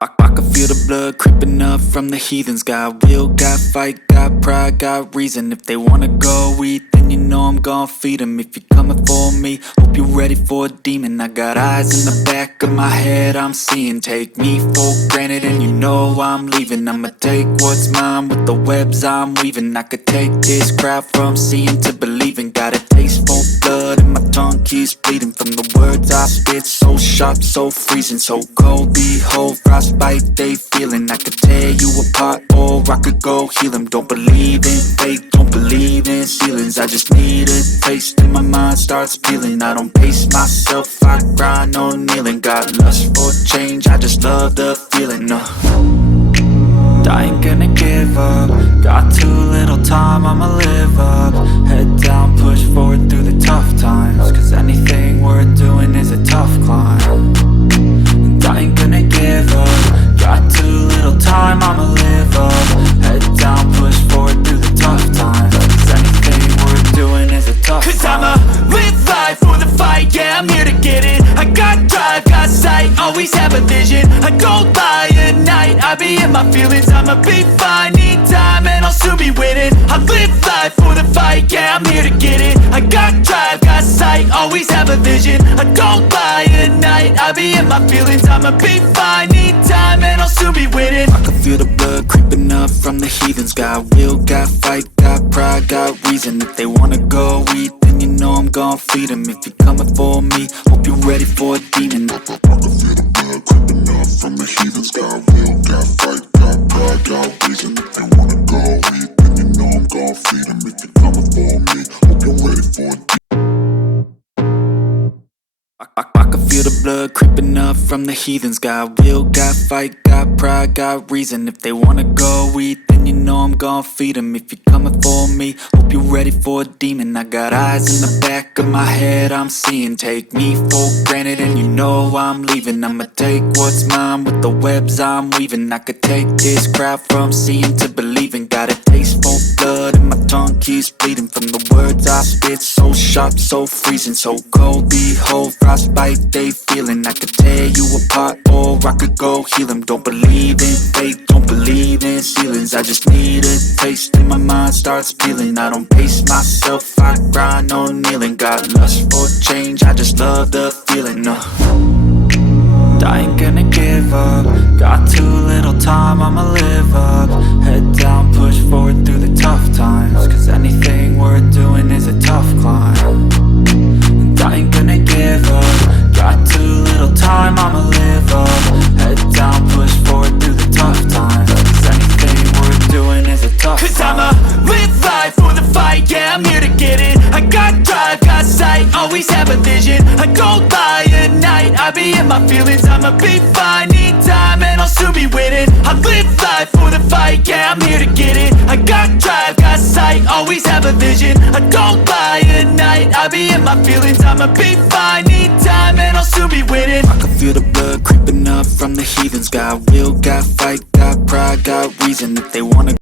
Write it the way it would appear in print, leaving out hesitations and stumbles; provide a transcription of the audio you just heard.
I can feel the blood creeping up from the heathens. Got will, got fight, got pride, got reason. If they wanna go eat, then you know I'm gon' feed them. If you're coming for me, hope you're ready for a demon. I got eyes in the back of my head, I'm seeing. Take me for granted and you know I'm leaving. I'ma take what's mine with the webs I'm weaving. I could take this crowd from seeing to believing. Got a taste for blood and my tongue keeps bleeding from the words I spit. So sharp, so freezing, so cold. Behold, frostbite they feeling. I could tear you apart or I could go heal them. Don't believe in fate, don't believe in ceilings. I just need a taste and my mind starts peeling. I don't pace myself, I grind on kneeling. Got lust for change, I just love the feeling. I ain't gonna give up. Got too little time, I'ma live up. Head down, push forward through the tough times. Cause anything worth doing is a tough climb. And I ain't gonna give up. Got too little time, I'ma live up. Head down, push forward through the tough times. Cause anything worth doing is a tough climb. Cause I'ma live life for the fight, yeah, I'm here to get it. I got drive, got sight, always have a vision. I don't lie at night, I be in my feelings. I'ma be fine, need time and I'll soon be winning. I live life for the fight, yeah, I'm here to get it. I got drive, got sight, always have a vision. I don't lie at night, I be in my feelings. I'ma be fine, need time and I'll soon be winning. I can feel the blood creeping up from the heathens. Got will, got fight, got pride, got reason. If they wanna go eat, then you know I'm gon' feed them. If you're coming for me, hope you're ready for a demon. I can feel the blood creeping up from the heathens. Got will, got fight, got pride, got reason. If they wanna go eat, then you know I'm gon' feed them. If you're coming for me, hope you're ready for a demon. I can feel the blood creeping up from the heathens. Got will, got fight, got pride, got reason. If they wanna go eat, then you know I'm gon' feed them. If you're coming for me, hope you're ready for a demon. I got eyes in the back of my head, I'm seeing. Take me for granted and you know I'm leaving. I'ma take what's mine with the webs I'm weaving. I could take this crowd from seeing to believing. Got a taste for blood and my tongue keeps bleeding from the words I spit. So sharp, so freezing, so cold. Behold, frostbite they feeling. I could tear you apart or I could go heal them. Don't believe in fate, don't believe in ceilings. I just need a taste and my mind starts peeling. I don't pace myself, I grind on kneeling. Got lust for change, I just love the feeling. I ain't gonna give up. Got too little time, I'ma live up. Head down, push forward through the tough times. Cause anything worth doing is a tough climb. And I ain't gonna give up. Got too little time, I'ma live up. Head down, push forward through the tough times. Cause anything worth doing is a tough climb. Cause I'ma live life for the fight, yeah, I'm here to get it. I got drive, got sight, always have a vision. I don't lie at night, I be in my feelings. I'ma be fine, need time and I'll soon be winning. I live life for the fight, yeah, I'm here to get it. I got drive, got sight, always have a vision. I don't lie at night, I be in my feelings. I'ma be fine, need time and I'll soon be winning. I can feel the blood creeping up from the heathens. Got will, got fight, got pride, got reason. If they wanna